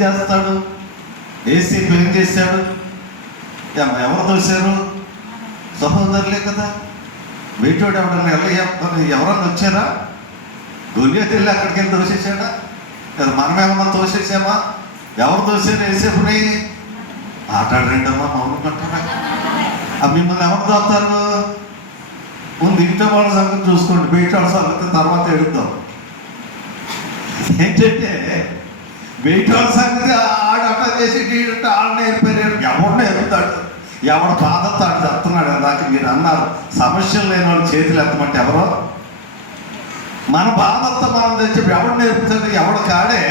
చేస్తాడు. ఏసీ ఏం చేశాడు? ఎవరు తోశారు? సహోదరులే కదా. వీటోడు ఎవడన్నా ఎవరన్నా వచ్చారా? గొలియాతు వెళ్ళి అక్కడికి వెళ్ళి తోసేసాడా? కదా మనమేమన్నా తోసేసామా? ఎవరు తోసారు ఏసేపుని? ఆటాడండమ్మా మౌనం కట్టడా. మిమ్మల్ని ఎవరు తోస్తారు? ముందు ఇంట్లో వాళ్ళ సంగతి చూసుకోండి, బయట వాళ్ళ సంగతి తర్వాత ఎడుద్దాం. ఏంటంటే బయట వాళ్ళ సంగతి ఆడట చేసి ఆడ నేర్పారు. ఎవడు నేర్పుతాడు? ఎవడు బాధతాడు చెప్తున్నాడు. దాకా మీరు అన్నారు సమస్యలు లేని వాళ్ళు చేతులు ఎత్తమంటే ఎవరో మన బాధతో మనం తెచ్చి ఎవడు నేర్పుతాడు? ఎవడు కాడే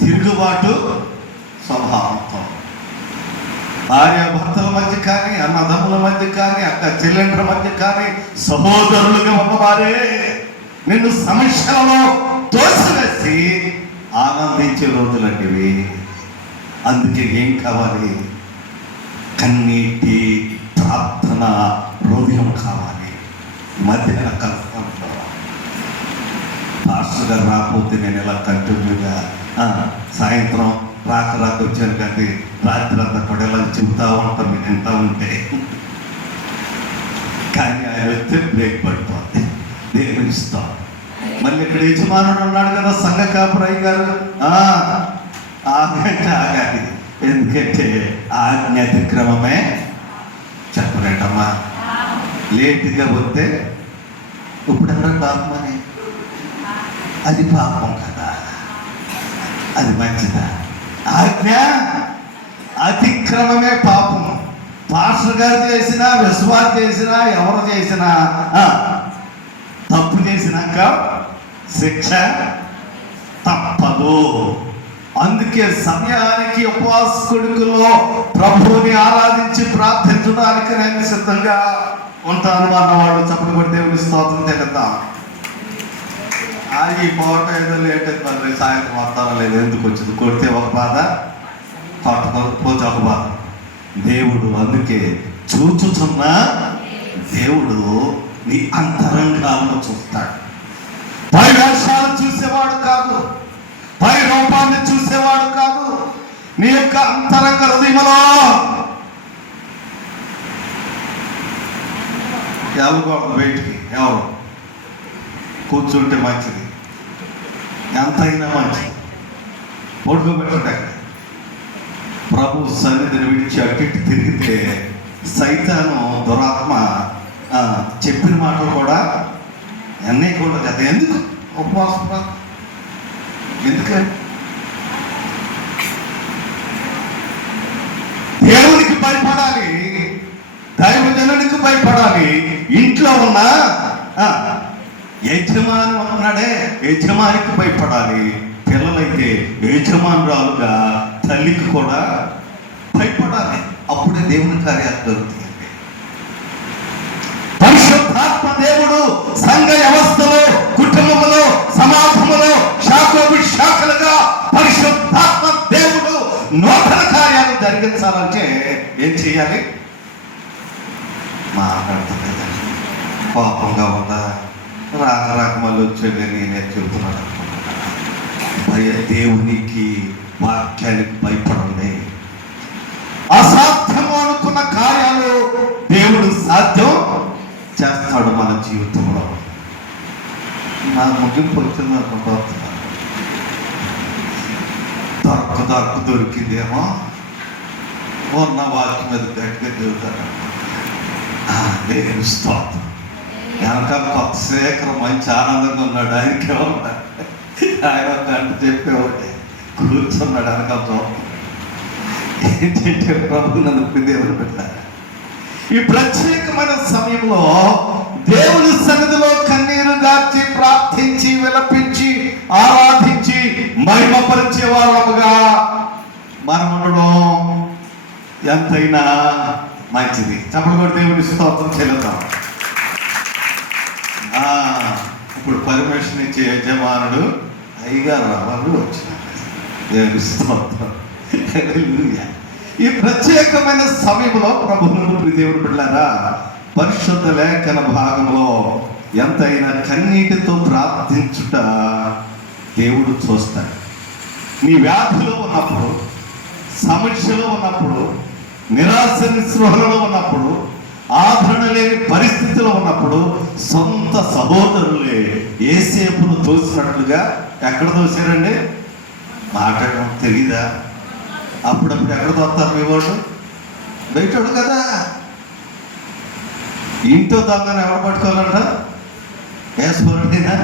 తిరుగుబాటు స్వభావంతో భార్యాభర్తల మధ్య కానీ, అన్నదమ్ముల మధ్య కానీ, అక్క చెల్లెండ్ర మధ్య కానీ సహోదరులుగా ఉన్నవారే నిన్ను సమస్యలలో తోసివేసి ఆనందించే రోజులంటివి. అందుకే ఏం కావాలి? కన్నీటి ప్రార్థన హృదయం కావాలి. మధ్యాహ్న కలుస్తాను పాస్టర్ గారు రాకపోతే నేను ఇలా కంటిన్యూగా సాయంత్రం రాక వచ్చాను కానీ రాత్రి అంతా కూడా ఇలా చెబుతూ ఉంటాం. మీరు వింటూ ఉంటే కానీ ఆయన వస్తే బ్రేక్ పడిపోతుంది. దేవుని ఇస్తాం. మళ్ళీ ఇక్కడ యజమానుడు ఉన్నాడు కదా, సంఘ కాపురయ్య గారు. ఆగాలి. ఎందుకంటే ఆజ్ఞ అతిక్రమమే చెప్పలేటమ్మా. లేటుగా వస్తే ఇప్పుడు ఎవరైనా పాపం అని అది పాపం కదా, అది మంచిదా? ఆజ్ఞ అతిక్రమమే పాపం. పాస్టర్ గారు చేసినా, విశ్వాసం చేసినా, ఎవరు చేసినా తప్పు చేసినాక శిక్ష తప్పదు. అందుకే సమయానికి ఉపవాస కొడుకులో ప్రభువుని ఆరాధించి ప్రార్థించడానికి నేను సిద్ధంగా ఉంటాను అన్నవాడు చప్పుడు కొట్టి దేవుని స్తోత్రం తెగద్దాం. ఈ పోవటం ఏదో లేట్ అయితే మరి సాయంత్రం వస్తారా లేదు, ఎందుకు వచ్చింది? కొడితే ఒక బాధ, కొట్టకపోతే ఒక బాధ. దేవుడు అందుకే చూచుచున్నా దేవుడు నీ అంతరంగాలను చూస్తాడు. పై వేషాలు చూసేవాడు కాదు, పై రూపాన్ని చూసేవాడు కాదు. నీ యొక్క అంతరంగ హృదయంలో ఎవరు బయటికి ఎవరు కూర్చుంటే మంచిది, ఎంతైనా మంచిది. పడుకోబెట్టండి. ప్రభు సన్నిధిని విడిచి అటు తిరిగితే సైతాను దురాత్మ చెప్పిన మాటలు కూడా అన్నీ కూడా కదా. ఎందుకు ఉపవాసం? ఎందుకంటే దేవునికి భయపడాలి, దైవజనునికి భయపడాలి. ఇంట్లో ఉన్న యజమాని ఉన్నాడే, యజమానికి భయపడాలి. పిల్లలైతే యజమానురాలుగా తల్లికి కూడా భయపడాలి. అప్పుడే దేవుని కార్యాలు జరుగుతాయి. పరిశుద్ధాత్మ దేవుడు సంఘ వ్యవస్థలో, కుటుంబంలో, సమాజంలో శాఖోభిశాఖలుగా పరిశుద్ధాత్మ దేవుడు నూతన కార్యాలు జరిగించాలంటే ఏం చేయాలి? మాట్లాడుతుందండి. కోపంగా ఉందా? రాక మళ్ళీ వచ్చేది నేనే చెబుతున్నాను. దేవునికి వాక్యానికి భయపడండి. అసాధ్యము అనుకున్న కార్యాలు దేవుడు సాధ్యం చేస్తాడు మన జీవితంలో. నా ముగింపు వచ్చింది అనుకుంటున్నాను. దొరికిందేమో ఉన్న వాక్యం మీద గట్టిగా చెబుతారు. దేవుని స్తోత్రం. వెనకాల కొత్త శేఖరం మంచి ఆనందంగా ఉన్నాడు. ఆయనకే ఉన్నాడు. ఆయన గంట చెప్పేవాడే కూర్చున్నాడు వెనకాల చూద్దాం. ఏంటంటే ప్రభు నన్ను దేవుని పెట్టారు. ఈ ప్రత్యేకమైన సమయంలో దేవుని సన్నిధిలో కన్నీరు గార్చి ప్రార్థించి విలపించి ఆరాధించి మహిమపరిచే వాళ్ళముగా మనం ఉండడం ఎంతైనా మంచిది. చప్పుడు కూడా దేవుని స్తోత్రం చెల్లుతాం. ఇప్పుడు పర్మిషన్ ఇచ్చే యజమానుడు అయ్యగారు రావాలి వచ్చినాడు. దేవుని స్తోత్రం. ఈ ప్రత్యేకమైన సమయంలో ప్రభువును దేవుడు బిడ్డలారా, పరిశుద్ధ లేఖన భాగంలో ఎంతైనా కన్నీటితో ప్రార్థించుట దేవుడు చూస్తాడు. నీ వ్యాధిలో ఉన్నప్పుడు, సమస్యలో ఉన్నప్పుడు, నిరాశ నిస్పృహలో ఉన్నప్పుడు, ఆదరణ లేని పరిస్థితిలో ఉన్నప్పుడు సొంత సహోదరులే యేసేపును తోసినట్లుగా ఎక్కడ తోసారండి? మాట్లాడడం తెలీదా? అప్పుడప్పుడు ఎక్కడ తోస్తారు మీ వాళ్ళు? బయటోడు కదా. ఇంట్లో దొంగను ఎవరు పట్టుకోవాలంట? వేసుకోవాలంటేనా?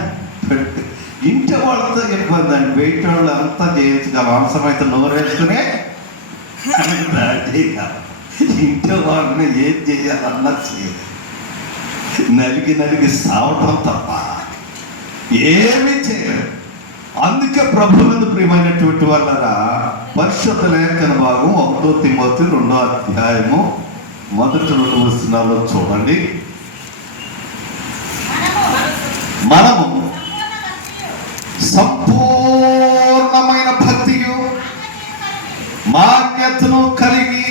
ఇంట్లో వాళ్ళతో ఇబ్బంది అండి. బయట వాళ్ళు అంతా చేయించగలం. అవసరమైతే నోరు వేసుకునే ఇంట్లో వాళ్ళని ఏం చేయాలన్నా చేయాలి. నలిగి సావటం తప్ప ఏమీ చేయలేదు. అందుకే ప్రభువునందు ప్రియమైనటువంటి వాళ్ళరా, పరిశుద్ధ లేఖన భాగం 1 తిమోతి 2వ అధ్యాయము మొదటి 2 వచనాల్లో చూడండి. మనము సంపూర్ణమైన భక్తియు మాన్యతను కలిగి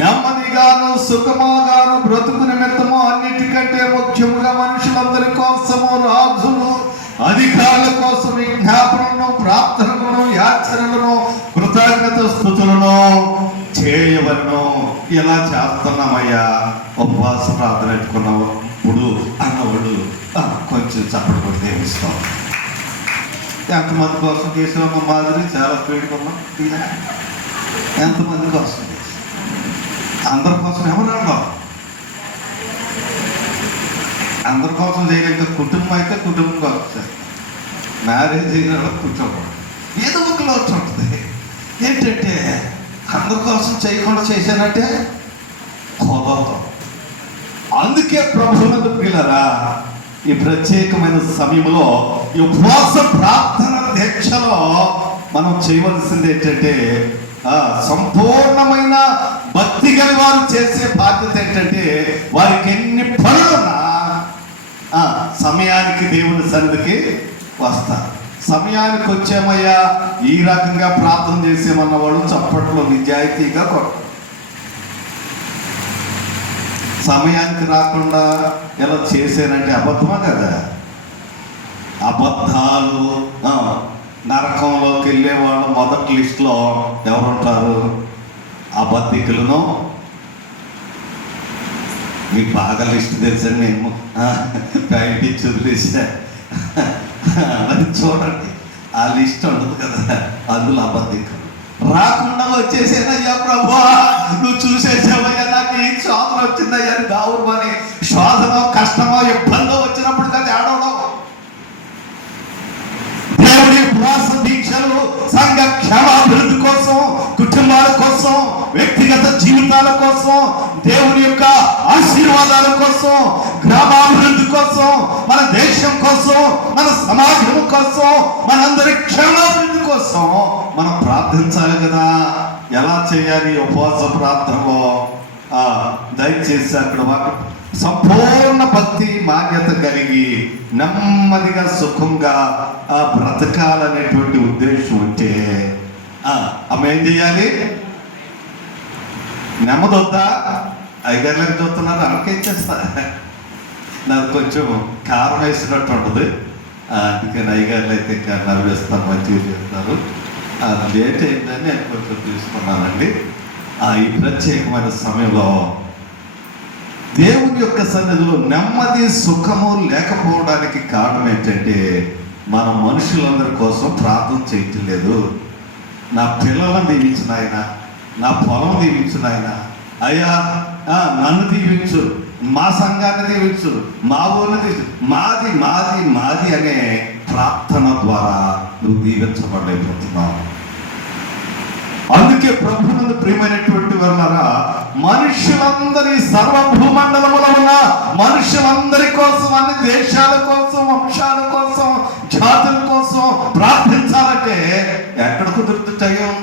నెమ్మదిగాను సుఖముగాను బ్రతుకు నిమిత్తము అన్నిటికంటే ముఖ్యముగా మనుషులందరి కోసము, రాజులు అధికారుల కోసం విజ్ఞాపనను, ప్రార్థనలను, యాచనలను, కృతజ్ఞత స్తుతులను చేయవలను. ఇలా చేస్తున్నామయ్యా. ఉపవాస ప్రార్థన పెట్టుకున్నప్పుడు అన్నవాళ్ళు కొంచెం చప్పటి కొడితే ఇస్తాం. ఎంతమంది కోసం చేసామో మాదిరి చాలా స్పీడ్గా ఉన్నాం. ఎంతమంది కోసం చేసాం? అందరి కోసం ఎవరు అన్నాం? అందరి కోసం చేయలేక కుటుంబం అయితే కుటుంబం కోసం చేస్తాం. మ్యారేజ్ అయిన కుటుంబం ఏదో ఒక లోటు ఉంటుంది. ఏంటంటే అందరి కోసం చేయకుండా చేశానంటే కుదరదు. అందుకే ప్రభువునందు ప్రియులారా, ఈ ప్రత్యేకమైన సమయంలో ఈ ఉపవాస ప్రార్థన దీక్షలో మనం చేయవలసింది ఏంటంటే, సంపూర్ణమైన భక్తి గల వారు చేసే బాధ్యత ఏంటంటే, వారికి ఎన్ని పనులున్నా సమయానికి దేవుని సన్నిధికి వస్తారు. సమయానికి వచ్చామయ్యా, ఈ రకంగా ప్రార్థన చేసేమన్న వాళ్ళు చప్పట్లో నిజాయితీగా కొట్టారు. సమయానికి రాకుండా ఎలా చేశానంటే అబద్ధమా కదా? అబద్ధాలు. నరకంలోకి వెళ్ళేవాళ్ళు మొదటి లిస్టులో ఎవరుంటారు? అబద్ధికులను. మీకు బాగా లిస్ట్ తెలుసండి. నేను బయట చూపిస్తా, అది చూడండి. ఆ లిస్ట్ ఉండదు కదా, అందులో అబద్ధికులు. రాకుండా వచ్చేసేనయ్యా ప్రభా, నువ్వు చూసేసావయ్యా, నాకు ఈ శోధన వచ్చిందయ్యా అని దావురు అని శోధనో కష్టమో ఇబ్బందో వచ్చినప్పుడు కదా ఏడవడం. దేవుడి ఉపవాస దీక్షలు సంఘ క్షేమాభివృద్ధి కోసం, కుటుంబాల కోసం, వ్యక్తిగత జీవితాల కోసం, దేవుని యొక్క ఆశీర్వాదాల కోసం, గ్రామాభివృద్ధి కోసం, మన దేశం కోసం, మన సమాజం కోసం, మనందరి క్షేమాభివృద్ధి కోసం మనం ప్రార్థించాలి కదా. ఎలా చేయాలి ఉపవాస ప్రార్థనలో? దయచేసి అక్కడ సంపూర్ణ భక్తి మాన్యత కలిగి నెమ్మదిగా సుఖంగా బ్రతకాలనేటువంటి ఉద్దేశం ఉంటే ఆమె ఏం చేయాలి? నెమ్మదొద్దా? ఐదారులకు చూస్తున్నారు, అలకేచ్చేస్తా. నాకు కొంచెం కారం వేసినట్టు ఉంటుంది. అందుకని అయ్యగారులు అయితే నవ్వేస్తాను, మంచిగా చేస్తారు. లేట్ అయిందని నేను కొంచెం తీసుకున్నానండి. ఈ ప్రత్యేకమైన సమయంలో దేవుని యొక్క సన్నిధిలో నెమ్మది సుఖము లేకపోవడానికి కారణం ఏంటంటే, మన మనుషులందరి కోసం ప్రార్థన చేయటం లేదు. నా పిల్లలను దీవించిన ఆయన, నా పొలం దీవించిన ఆయన, అయ్యా నన్ను దీవించు, మా సంఘాన్ని దీవించు, మా ఊరిని దీవించు, మాది మాది మాది అనే ప్రార్థన ద్వారా నువ్వు దీవించబడలేకపోతున్నావు. అందుకే ప్రభువునందు ప్రియమైనటువంటి వాళ్ళారా, మనుషులందరి సర్వభూమండలములో ఉన్న మనుషులందరి కోసం, అన్ని దేశాల కోసం, వంశాల కోసం, జాతుల కోసం ప్రార్థించాలంటే ఎక్కడ కుదురుతుంది టైం?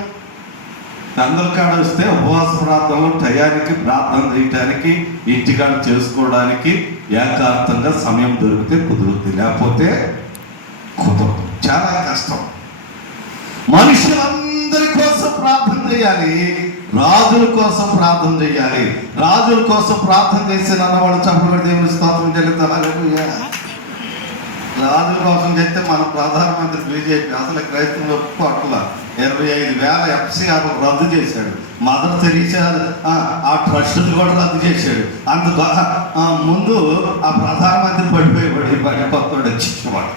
అందరి కాడ వస్తే ఉపవాస ప్రార్థనలు టయానికి ప్రార్థన చేయటానికి, ఇంటికాడ చేసుకోవడానికి ఏకాంతంగా సమయం దొరికితే కుదురుతుంది, లేకపోతే కుదరదు. చాలా కష్టం. మనుషులందరి కోసం ప్రార్థన చేయాలి, రాజుల కోసం ప్రార్థన చేయాలి. రాజుల కోసం ప్రార్థన చేసి అన్నవాడు చంపబడి దేవుని స్తోత్రం చెల్లించాలి. రాజుల కోసం చేస్తే మన ప్రధానమంత్రి బీజేపీ అసలు క్రైస్తవులు ఒప్పుకోవట్ల 25,000 FCR రద్దు చేశాడు. మదర్ తెరీసా ఆ ట్రస్టులు కూడా రద్దు చేశాడు. అందుకు ముందు ఆ ప్రధానమంత్రి పడిపోయి కొత్తవాడు వచ్చేవాడు.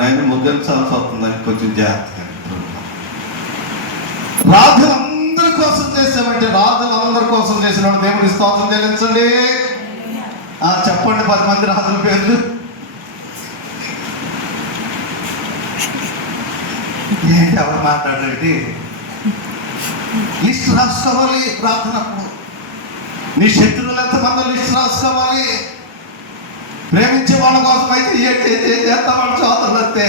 నేను ముగించాల్సి వస్తుందని కొంచెం జాగ్రత్తగా. రాజులందరి కోసం చేసామంటే రాజులందరి కోసం చేసిన దేవుడి స్తోత్రం చెల్లించండి. చెప్పండి 10 మంది రాజుల పేర్లు. ఏంటి ఎవరు మాట్లాడండి? లిస్ట్ రాసుకోవాలి. ప్రార్థనప్పుడు నీ శత్రువులు ఎంతమంది లిస్ట్ రాసుకోవాలి. ప్రేమించే వాళ్ళ కోసం అయితే ఏం చేస్తావాడు సోదరులు వస్తే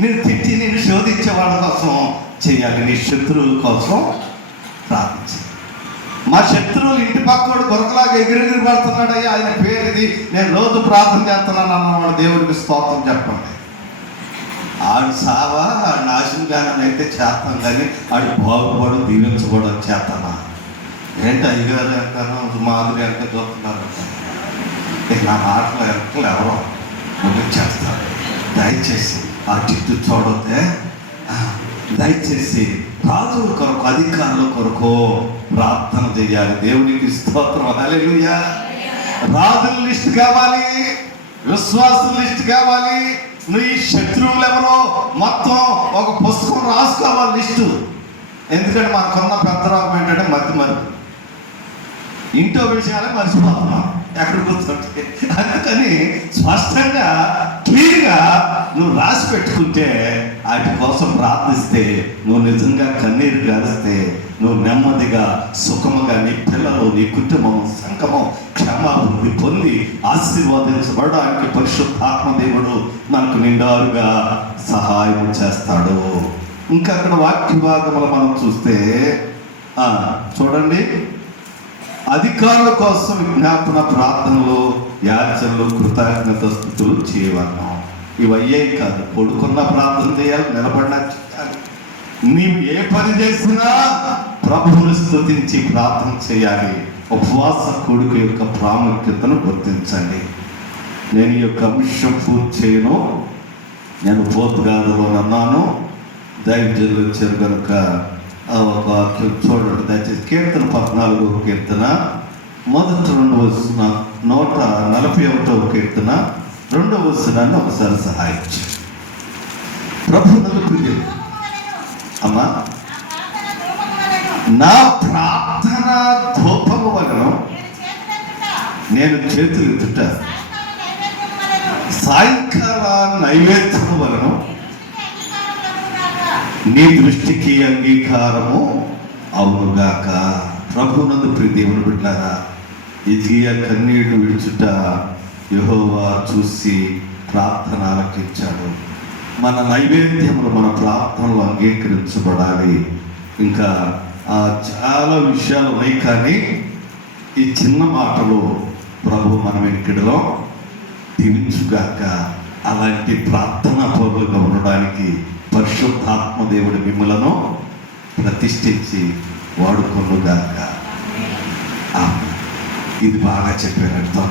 నేను తిట్టి నేను శోధించే వాళ్ళ కోసం చేయాలి. నీ శత్రువుల కోసం ప్రార్థించాలి. మా శత్రువులు ఇంటి పక్కడు గొరకలాగా ఎగిరెగిరి పడుతున్నాడు. అయ్యా ఆయన పేరు ఇది, నేను రోజు ప్రార్థన చేస్తున్నాను అన్నవాడు దేవుడికి స్తోత్రం చెప్పండి. ఆడు సావా నాశనంగానే అయితే చేస్తాం, కానీ ఆడు బాగుపడు దీవించబడం చేస్తానా? ఏంటి అయ్యగారు ఎంతనో మాధురి ఎంత చూస్తున్నారు. నా మాటలు ఎంతలు ఎవరో ముగించేస్తారు. దయచేసి ఆ చిట్టు చూడతే, దయచేసి రాజుల కొరకు అధికారుల కొరకు ప్రార్థన చేయాలి. దేవునికి స్తోత్రం. హల్లెలూయా. రాజుల లిస్ట్ కావాలి, విశ్వాసుల లిస్ట్ కావాలి. నువ్వు ఈ శత్రువులు ఎవరో మొత్తం ఒక పుస్తకం రాసుకోవాలి లిస్టు. ఎందుకంటే మనకున్న పెద్ద రోగం ఏంటంటే మరి ఇంట్లో విషయాలే మర్చిపోతున్నాం ఎక్కడ కూర్చుంటే. అందుకని స్పష్టంగా క్లియర్గా నువ్వు రాసి పెట్టుకుంటే వాటి కోసం ప్రార్థిస్తే, నువ్వు నిజంగా కన్నీరు గారిస్తే, నువ్వు నెమ్మదిగా సుఖముగా నీ పిల్లలు నీ కుటుంబం సంగమం క్షమాభివృద్ధి పొంది ఆశీర్వదించబడడానికి పరిశుద్ధాత్మ దేవుడు మనకు నిండారుగా సహాయం చేస్తాడు. ఇంకా అక్కడ వాక్య భాగములు మనం చూస్తే చూడండి, అధికారుల కోసం విజ్ఞాపన ప్రార్థనలు, యాచనలు, కృతజ్ఞత స్తుతులు చేయవన్నాం. ఇవి అయ్యేవి కాదు. పడుకున్న ప్రార్థన చేయాలి, నిలబడినా చేయాలి. నీవు ఏ పని చేసినా ప్రభువుని స్తుతించి ప్రార్థన చేయాలి. ఉపవాస కొడుకు యొక్క ప్రాముఖ్యతను గుర్తించండి. నేను ఈ యొక్క అంశం పూర్తి చేయను. నేను పోతుగాదులో అన్నాను, దైవజనులు వచ్చారు కనుక ఒక వాక్యం చూడండి దయచేసి. కీర్తన 14వ కీర్తన మొదటి 2 వచన, 141వ కీర్తన 2వ వచనాన్ని ఒకసారి సహాయం చేయండి. ప్రభువునకు ప్రియులు అమ్మా, నా ప్రార్థన ధూపము వలన నేను చేతులెత్తుట, సాయంకాల నైవేద్యము వలన నీ దృష్టికి అంగీకారము అవునుగాక. ప్రభువునందు ప్రియ దేవుని బిడ్డలారా, హిజ్కియా కన్నీళ్లు విడుచుట యెహోవా చూసి ప్రార్థన ఆలకించాడు. మన నైవేద్యములు మన ప్రార్థనలు అంగీకరించబడాలి. ఇంకా చాలా విషయాలు ఉన్నాయి, కానీ ఈ చిన్న మాటలు ప్రభు మన వెనుకడిలో దీవించుగాక. అలాంటి ప్రార్థనా పరులుగా ఉండడానికి పరిశుద్ధాత్మ దేవుడి మిమ్మలను ప్రతిష్ఠించి వాడుకొనుగాక. ఇది బాగా చెప్పారు.